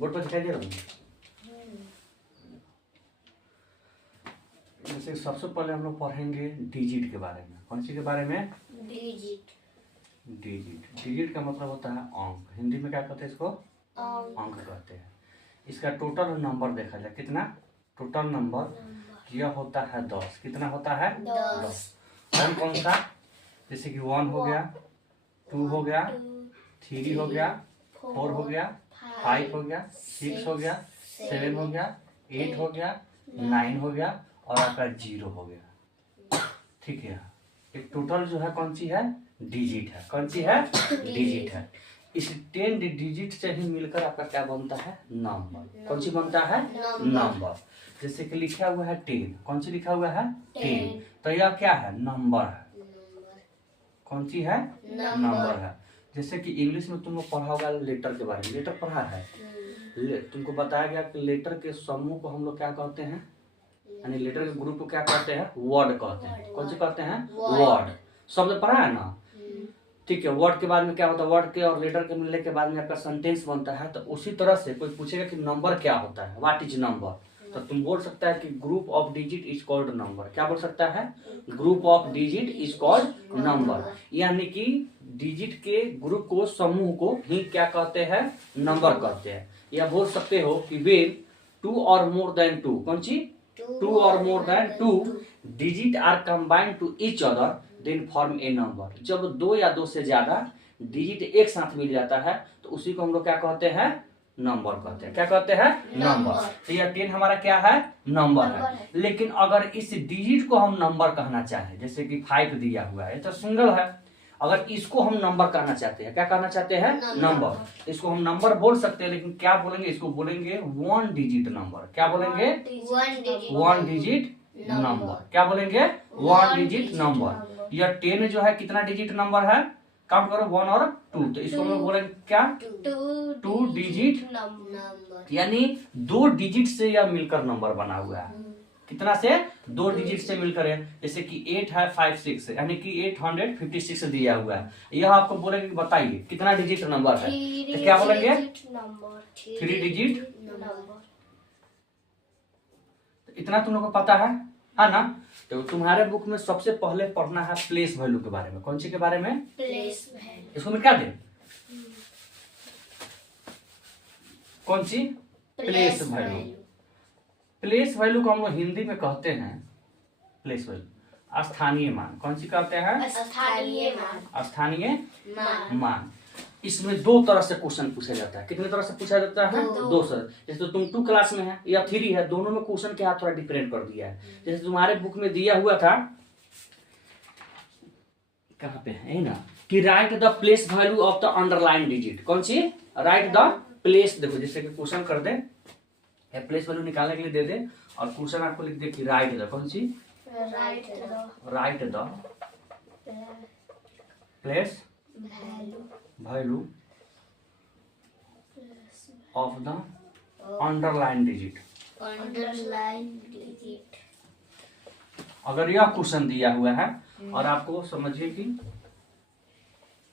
Board पर दिखाई दे रहा हूँ। जैसे सबसे पहले हम लोग पढ़ेंगे डिजिट के बारे में। कौन सी के बारे में? डिजिट। डिजिट। डिजिट का मतलब होता है अंक। हिंदी में क्या कहते हैं इसको? अंक कहते हैं। इसका टोटल नंबर देखा जाए कितना? टोटल नंबर यह होता है 10। कितना होता है? 10। कौन कौन सा? जैसे कि 1 हो गया, 2 हो गया, 3 हो गया, 4 हो गया, 5 हो गया, 6 हो गया, 7 हो गया, 8 हो गया, 9 हो गया और आपका 0 हो गया। ठीक है, एक टोटल जो है कौन सी है? डिजिट है। कौन सी है? डिजिट है। इस 10 डिजिट से ही मिलकर आपका क्या बनता है? नंबर। कौन सी बनता है? नंबर। जैसे कि लिखा हुआ है 10। कौन सी लिखा हुआ है? 10। तो यह क्या है? नंबर है। कौन सी है? नंबर है। जैसे कि इंग्लिश में तुम लोग पढ़ा होगा लेटर के बारे में। लेटर पढ़ा है? तुमको बताया गया कि लेटर के समूह को हम लोग क्या कहते हैं, यानी लेटर के ग्रुप को क्या कहते हैं? वर्ड कहते हैं। कौन से कहते हैं? वर्ड। शब्द पढ़ा है ना? ठीक है। वर्ड के बाद में क्या होता है? वर्ड के और लेटर के मिलने के बाद में आपका सेंटेंस बनता है। तो उसी तरह से कोई पूछेगा कि नंबर क्या होता है, व्हाट इज नंबर, तो तुम बोल सकता है कि group of digit is called number. क्या बोल सकता है? Group of digit is called number. यानी कि डिजिट के ग्रुप को, समूह को ही क्या कहते हैं? नंबर कहते हैं। या बोल सकते हो कि वेन 2 or more than 2, कौन सी? 2 or more than 2 digit are combined to each other then form a number. जब 2 या 2 से ज्यादा डिजिट एक साथ मिल जाता है तो उसी को हम लोग क्या कहते हैं? नंबर कहते हैं। क्या कहते हैं? नंबर। तो यह 10 हमारा क्या है? नंबर है। लेकिन अगर इस डिजिट को हम नंबर कहना चाहें, जैसे कि 5 दिया हुआ है, तो सिंगल है, अगर इसको हम नंबर कहना चाहते हैं, क्या कहना चाहते हैं? नंबर। इसको हम नंबर बोल सकते हैं, लेकिन क्या बोलेंगे? इसको बोलेंगे 1 डिजिट नंबर। क्या बोलेंगे? 1 डिजिट नंबर। क्या बोलेंगे? 1 डिजिट नंबर। यह 10 जो है कितना डिजिट नंबर है? काउंट करो, 1 और 2, तो इसको हम लोग बोलेंगे क्या? 2 डिजिट नंबर। यानी 2 डिजिट से यह मिलकर नंबर बना हुआ है। कितना से? 2 डिजिट से मिलकर है। जैसे कि 8 है, 5 6, यानी कि 856 दिया हुआ है। यह आपको बोलेंगे कि बताइए कितना डिजिट नंबर है, तो क्या बोलेंगे? 3 डिजिट नंबर। इतना तुम लोग को पता है ना? तो तुम्हारे बुक में सबसे पहले पढ़ना है प्लेस वैल्यू के बारे में। कौन सी के बारे में? Place value. इसको मिटा दे। कौन सी? Place value. प्लेस वैल्यू को हम लोग हिंदी में कहते हैं प्लेस वैल्यू स्थानीय मान। कौन सी कहते हैं? स्थानीय मान। स्थानीय मान। इसमें 2 तरह से क्वेश्चन पूछा जाता है। कितने तरह से पूछा जाता है? 2 से। जैसे तो तुम 2 क्लास में है या 3 है, दोनों में क्वेश्चन क्या थोड़ा डिफरेंट कर दिया है। जैसे तुम्हारे बुक में दिया हुआ था, कहाँ पे है ना, कि write the place value of the underline digit. कौन सी? Write the place. देखो जैसे कि क्वेश्चन कर दे, प्लेस वैल्यू निकालने के लिए दे दे, और क्वेश्चन आपको लिख दे कि राइट द, कौन सी? Write the place value of the underline digit. अगर यह क्वेश्चन दिया हुआ है और आपको समझिए कि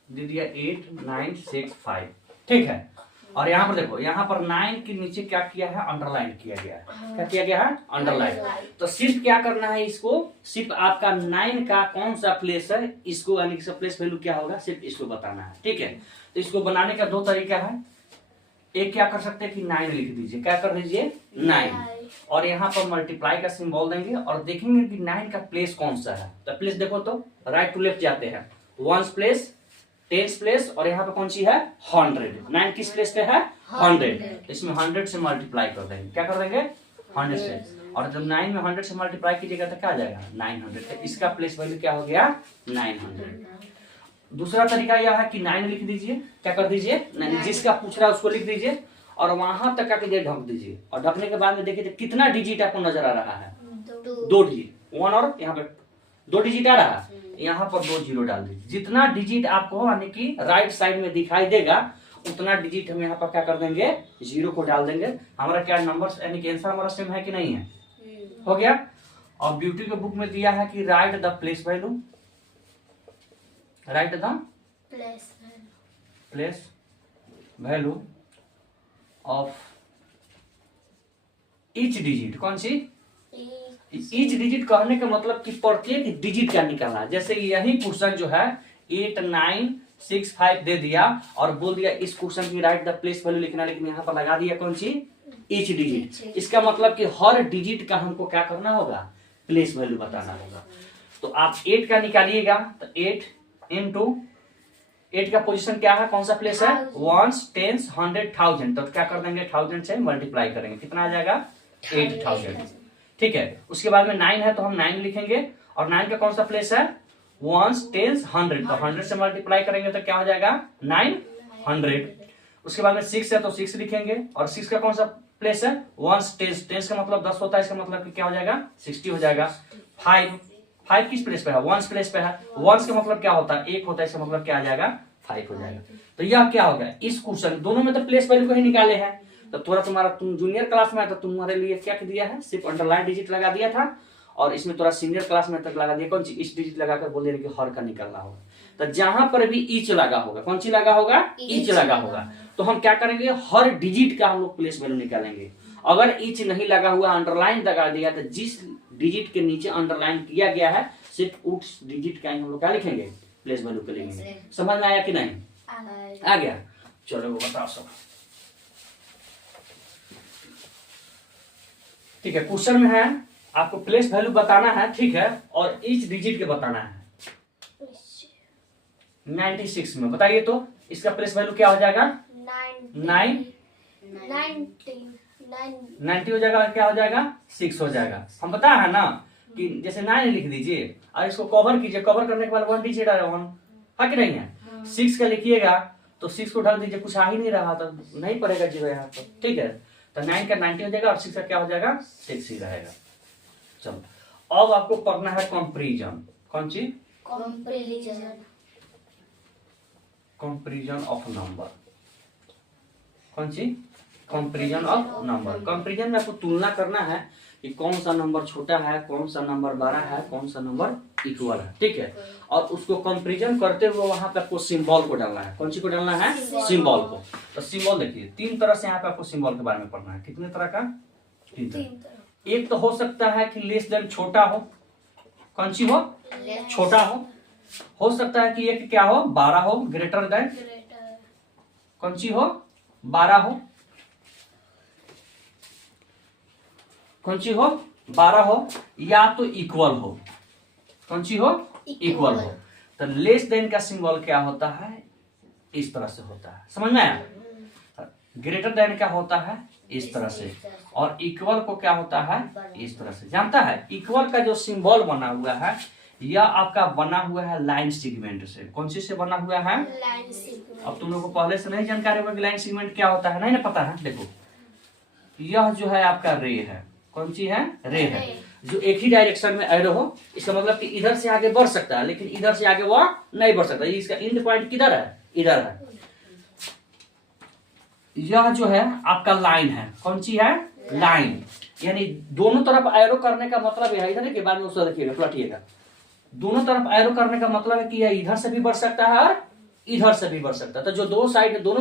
दे दिया 8 9 6 5, ठीक है, और यहाँ पर देखो, यहाँ पर 9 के नीचे क्या किया है? अंडरलाइन किया गया है। क्या किया गया है? अंडरलाइन। तो सिर्फ क्या करना है इसको, सिर्फ आपका 9 का कौन सा प्लेस है, इसको यानी कि प्लेस वैल्यू क्या होगा, सिर्फ इसको बताना है। ठीक है, तो इसको बनाने का 2 तरीका है। एक क्या कर सकते हैं कि 9 लिख दीजिए। क्या कर दीजिए? 9, और यहाँ पर मल्टीप्लाई का सिंबल देंगे और देखेंगे कि 9 का प्लेस कौन सा है। तो प्लेस देखो तो राइट टू लेफ्ट जाते हैं, 1 प्लेस, 10 प्लेस, और यहाँ पे कौन सी है? 100। 9 किस प्लेस पे है? 100। इसमें 100 से मल्टीप्लाई कर देंगे। क्या कर देंगे? 100 से। और जब 9 में 100 से मल्टीप्लाई कीजिएगा तो क्या आ जाएगा? 900। तो इसका प्लेस वैल्यू क्या हो गया? 900। दूसरा तरीका यह है कि 9 लिख दीजिए। क्या कर दीजिए? जिसका पूछ रहा है उसको लिख दीजिए और वहां तक क्या कीजिए? ढक दीजिए, और ढकने के बाद में देखिए कितना डिजिट आपको नजर आ रहा है? 2 डिजिट। 1 और यहाँ पे 2 डिजिट आ रहा है, यहाँ पर 2 जीरो डाल दीजिए। जितना डिजिट आपको यानी कि राइट साइड में दिखाई देगा उतना डिजिट हम यहाँ पर क्या कर देंगे? 0 को डाल देंगे। हमारा क्या नंबर यानी कि आंसर हमारा सेम है कि नहीं है? हो गया। और ब्यूटी के बुक में दिया है कि write the place value, right the place value of each digit, कौन सी? ईच डिजिट कहने का मतलब कि प्रत्येक डिजिट क्या निकालना है। जैसे यही क्वेश्चन जो है 8965 दे दिया और बोल दिया इस क्वेश्चन की राइट द प्लेस वैल्यू लिखना, लेकिन यहाँ पर लगा दिया कौन सी? Each digit. इसका मतलब कि हर डिजिट का हमको क्या करना होगा? प्लेस वैल्यू बताना होगा। तो आप 8 का निकालिएगा तो 8 इंटू 8 का पोजीशन क्या है, कौन सा प्लेस है? Ones, tens, 100, 1000। तो क्या कर देंगे? 1000 से मल्टीप्लाई करेंगे, कितना आ जाएगा? 8000। ठीक है। उसके बाद में 9 है तो हम 9 लिखेंगे और 9 का कौन सा प्लेस है? Ones, tens, 100। तो 100 से मल्टीप्लाई करेंगे तो क्या हो जाएगा? 900। उसके बाद में 6 है तो 6 लिखेंगे और 6 का कौन सा प्लेस है? Ones, tense. टेंस का मतलब 10 होता है, इसका मतलब कि क्या हो जाएगा? 60 हो जाएगा। 5 किस प्लेस पे है? वंस प्लेस पे है। वंस का मतलब क्या होता है? 1 होता है, इसका मतलब क्या आ जाएगा? 5 हो जाएगा। तो यह क्या हो गया? इस क्वेश्चन दोनों में तो प्लेस वैल्यू को ही निकाले हैं। तो थोड़ा तुम जूनियर क्लास में है तो तुम्हारे लिए क्या दिया है? सिर्फ अंडरलाइन डिजिट लगा दिया था और इसमें थोड़ा सीनियर क्लास में तक लगा दिया कौन सी? इस डिजिट लगाकर बोल दिया कि हर का निकालना होगा। तो जहां पर भी ईच लगा होगा, कौन सी लगा होगा? ईच लगा होगा। तो हम क्या करेंगे? हर डिजिट का हम लोग प्लेस वैल्यू निकालेंगे। अगर ईच नहीं लगा हुआ, अंडरलाइन लगा दिया, तो जिस डिजिट के नीचे अंडरलाइन किया गया है सिर्फ उस डिजिट का हम लोग क्या लिखेंगे? प्लेस वैल्यू के लिखेंगे। समझ में आया कि नहीं? आ गया। चलो वो बताओ सब। ठीक है, क्वेश्चन में है आपको प्लेस वैल्यू बताना है, ठीक है, और ईच डिजिट के बताना है। 96 में बताइए तो इसका प्लेस वैल्यू क्या हो जाएगा? 90 हो जाएगा। क्या हो जाएगा? 6 हो जाएगा। हम बताया है ना कि जैसे 9 लिख दीजिए और इसको कवर कीजिए, कवर करने के बाद 1 डिजिट आ रहा है, 1 है कि नहीं है? 6 का लिखिएगा तो 6 को ढक दीजिए, कुछ आ ही नहीं रहा तो नहीं पड़ेगा जीरो यहाँ पर, ठीक है। तो 9 का 90 हो जाएगा और 6 का क्या हो जाएगा? 6 ही रहेगा। चलो अब आपको पढ़ना है कंपैरिजन। कौन सी? Comparison of number. कौन सी? Comparison of number. कंपैरिजन में आपको तुलना करना है कि कौन सा नंबर छोटा है, कौन सा नंबर बड़ा है, कौन सा नंबर इक्वल है, ठीक है। और उसको कंपैरिजन करते हुए वहां पे आपको सिंबल को डालना है। कौन सी को डालना है? सिंबल को। तो सिंबल देखिए 3 तरह से यहाँ पे आपको सिंबल के बारे में पढ़ना है। कितने तरह का? 3 तरह। एक तो हो सकता है कि लेस देन छोटा हो। कौन सी हो? छोटा हो सकता है कि एक क्या हो? 12 हो, ग्रेटर देन। कौन सी हो? 12 हो। कौन सी हो? 12 हो, या तो इक्वल हो। कौन सी हो? इक्वल हो। तो लेस देन का सिंबल क्या होता है? इस तरह से होता है। समझ में आया? ग्रेटर देन क्या होता है? इस तरह से। और इक्वल को क्या होता है? इस तरह से। जानता है इक्वल का जो सिंबल बना हुआ है यह आपका बना हुआ है लाइन सेगमेंट से। कौन सी से बना हुआ है? Line segment. अब तुम लोग को पहले से नहीं जानकारी होगा कि लाइन सेगमेंट क्या होता है, नहीं ना पता है? देखो यह जो है आपका रे है। कौन सी है? रे है। जो एक ही डायरेक्शन में एरो हो, इसका मतलब कि इधर से आगे बढ़ सकता है लेकिन इधर से आगे वह नहीं बढ़ सकता। इसका एंड पॉइंट किधर है? इधर है। यह जो है आपका लाइन है। कौन सी है? लाइन। यानी दोनों तरफ एरो करने का मतलब यह है, इधर के बाद में उसको देखिएगा, पलटिएगा। दोनों तरफ एरो करने का मतलब है कि यह इधर से भी बढ़ सकता है और इधर से भी बढ़ सकता है। तो जो दोनों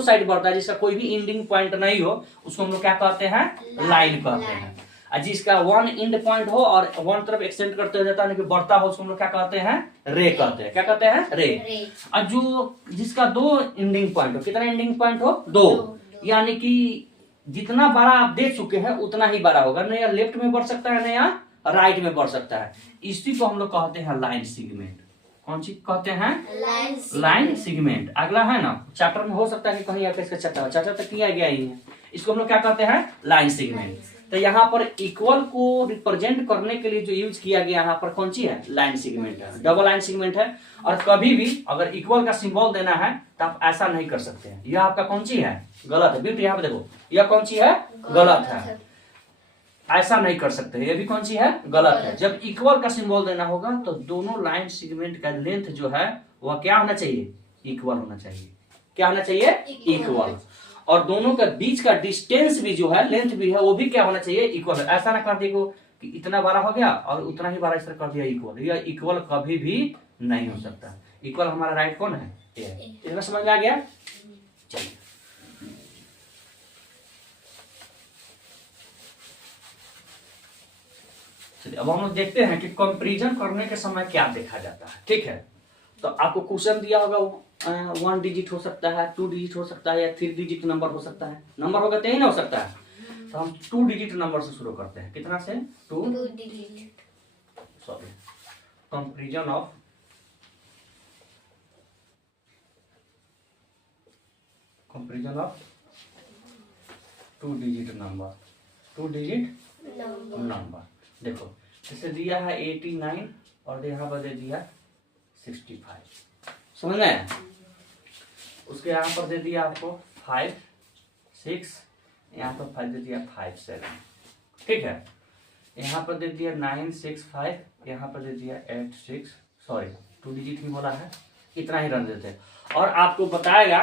साइड बढ़ता है, जिसका कोई भी एंडिंग पॉइंट नहीं हो, उसको हम लोग क्या कहते हैं? लाइन कहते हैं। और जिसका वन एंड पॉइंट हो और वन तरफ एक्सटेंड करते हो जाता है, बढ़ता हो, उसको हम लोग क्या कहते हैं? रे कहते हैं। क्या कहते हैं? रे। और जो जिसका 2 एंडिंग पॉइंट हो, कितना एंडिंग पॉइंट हो? 2। यानी कि जितना बड़ा आप दे चुके हैं उतना ही बड़ा होगा, नया लेफ्ट में बढ़ सकता है, नया राइट में बढ़ सकता है। इसी को हम लोग कहते हैं लाइन सेगमेंट। कौन सी कहते हैं? Line segment. अगला है ना चैप्टर में, हो सकता है कि कहीं आकर इसका चैप्टर तक किया गया ही है। इसको हम लोग क्या कहते हैं? Line segment. तो यहाँ पर इक्वल को रिप्रेजेंट करने के लिए जो यूज किया गया यहाँ पर कौन सी है? लाइन सेगमेंट है। डबल लाइन सेगमेंट है। और कभी भी अगर इक्वल का सिंबल देना है तो आप ऐसा नहीं कर सकते हैं। यह आपका कौन सी है? गलत है। बिल्कुल यहाँ पे देखो, यह कौन सी है? गलत है। ऐसा नहीं कर सकते। ये भी कौन सी है? गलत है। जब इक्वल का सिंबल देना होगा तो दोनों लाइन सेगमेंट का लेंथ जो है वह क्या होना चाहिए? इक्वल होना चाहिए। क्या होना चाहिए? इक्वल। और दोनों के बीच का डिस्टेंस भी जो है, लेंथ भी है, वो भी क्या होना चाहिए? इक्वल। ऐसा ना कर दिया कि इतना बड़ा हो गया और उतना ही बड़ा इस तरह कर दिया इक्वल। यह इक्वल कभी भी नहीं हो सकता। इक्वल हमारा राइट कौन है? इतना समझ में आ गया? चलिए चलिए अब हम लोग देखते हैं कि कंपैरिजन करने के समय क्या देखा जाता है। ठीक है, तो आपको क्वेश्चन दिया होगा 1 डिजिट हो सकता है, 2 डिजिट हो सकता है, या 3 डिजिट नंबर हो सकता है। नंबर होगा तो यही ना हो सकता है। तो हम 2 डिजिट नंबर से शुरू करते हैं। कितना से? 2 digit. Sorry, comparison of comparison of 2 digit number, 2 digit number. देखो जैसे दिया है 89 और यहाँ पर दे दिया 65, समझ में? उसके यहाँ पर दे दिया आपको 5 6, यहाँ पर 5 दे दिया 5 7, ठीक है। यहाँ पर दे दिया 9 6 5, यहाँ पर दे दिया 8 6, सॉरी 2 डिजिट ही बोला है, इतना ही रन देते। और आपको बताएगा,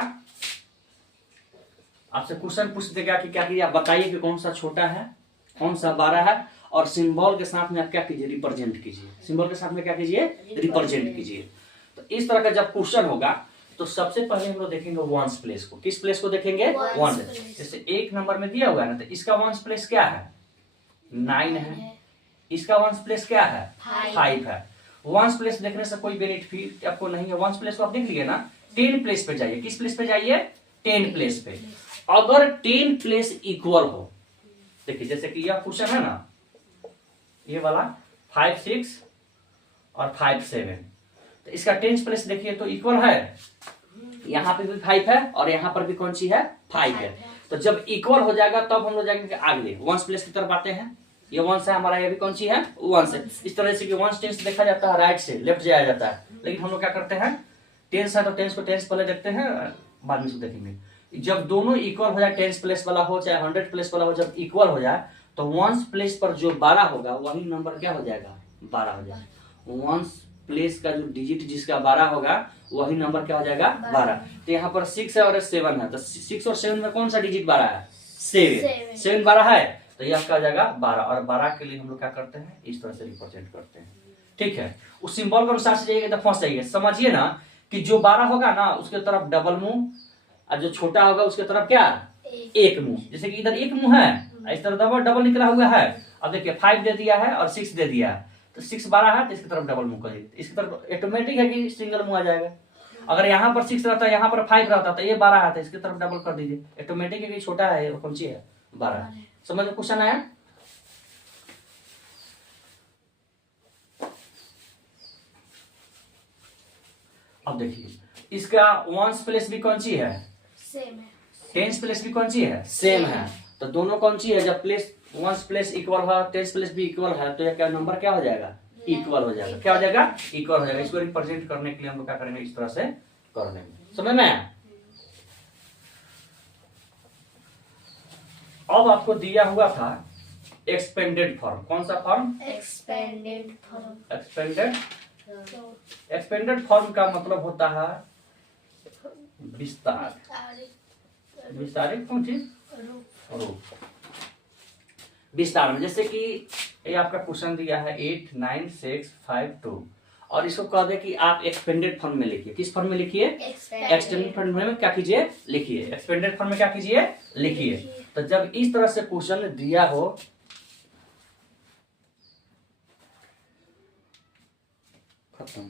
आपसे क्वेश्चन पूछ देगा कि क्या कीजिए, आप बताइए कि कौन सा छोटा है, कौन सा बड़ा है, और सिंबल के साथ में आप क्या कीजिए, रिप्रेजेंट कीजिए। सिंबल के साथ में क्या कीजिए, रिप्रेजेंट कीजिए। तो इस तरह का जब क्वेश्चन होगा तो सबसे पहले हम लोग देखेंगे वंस प्लेस को। किस प्लेस को देखेंगे? Ones place. जैसे 1 नंबर में दिया हुआ है ना, तो इसका वंस प्लेस क्या है? 9 है। इसका वंस प्लेस क्या है? 5 है। वंस प्लेस देखने से कोई बेनिफिट आपको नहीं है। वंस प्लेस को आप देख लिए ना, 10 प्लेस पे जाइए। किस प्लेस पे जाइए? 10 प्लेस पे। अगर 10 प्लेस इक्वल हो, देखिए जैसे कि यह क्वेश्चन है ना, ये वाला 5 6 और 5 7, तो इसका 10 प्लेस देखिए तो इक्वल है। यहाँ पे भी 5 है और यहाँ पर भी कौन सी है? 5 है। तो जब इक्वल हो जाएगा तब हम लोग जाएंगे आगे वंस प्लेस की तरफ आते हैं। ये वंस है हमारा, ये भी कौन सी है? वंस है। इस तरह से कि वंस टेंस देखा जाता है राइट से लेफ्ट जाया जाता है, लेकिन हम लोग क्या करते हैं, टेंस है तो टेंस को टेंस पहले देखते हैं, बाद में इसको देखेंगे। जब दोनों इक्वल हो जाए, 10 प्लेस वाला हो चाहे 100 प्लेस वाला हो, जब इक्वल हो जाए तो वंस प्लेस पर जो 12 होगा वही नंबर क्या हो जाएगा? 12 हो जाएगा। वंस प्लेस का जो डिजिट जिसका 12 होगा वही नंबर क्या हो जाएगा? 12। तो यहाँ पर 6 है और 7 है, तो 6 और 7 में कौन सा डिजिट 12 है? 7। 7 12 है, तो यह क्या हो जाएगा? 12। और 12 के लिए हम लोग क्या करते हैं, इस तरह से रिप्रेजेंट करते हैं। ठीक है, उस सिंबल के अनुसार से जाइएगा तो फंस जाइए। समझिए ना कि जो 12 होगा ना उसके तरफ डबल मुंह, और जो छोटा होगा उसके तरफ क्या? एक मुंह। जैसे कि इधर एक मुंह है, इस तरफ डबल निकला हुआ है। अब देखिए 5 दे दिया है और 6 दे दिया है, तो 6 12 है तो इसकी तरफ डबल मुंह कर दीजिए। इसकी तरफ ऑटोमेटिक है कि सिंगल मुंह आ जाएगा। अगर यहाँ पर 6 रहता है, यहाँ पर 5 रहता, तो ये 12 है तो इसकी तरफ डबल कर दीजिए। ऑटोमेटिक है कि छोटा है, वो कौन सी है? 12। समझ में क्वेश्चन आया? अब देखिए इसका वंस प्लेस भी कौन सी है? सेम है। टेंस प्लेस भी कौन सी है? सेम है। तो दोनों कौन सी है? जब प्लेस वंस प्लेस इक्वल है, टेंस प्लेस भी इक्वल है, तो यह क्या नंबर क्या हो जाएगा? इक्वल हो जाएगा। क्या हो जाएगा? इक्वल हो जाएगा। इसको रिप्रेजेंट करने के लिए हम लोग क्या करेंगे, इस तरह से कर लेंगे। समझ में? अब आपको दिया हुआ था एक्सपेंडेड फॉर्म। कौन सा form? Expanded form. Expanded. Expanded form का मतलब होता है विस्तार। विस्तारित कौन चीज? रूप। विस्तार में जैसे कि ये आपका क्वेश्चन दिया है 8 9 6 5 2, और इसको कह दे कि आप एक्सपेंडेड फॉर्म में लिखिए। किस फॉर्म में लिखिए? एक्सटेंडेड फॉर्म में क्या कीजिए? लिखिए। एक्सपेंडेड फॉर्म में क्या कीजिए? लिखिए। तो जब इस तरह से क्वेश्चन दिया हो, खत्म।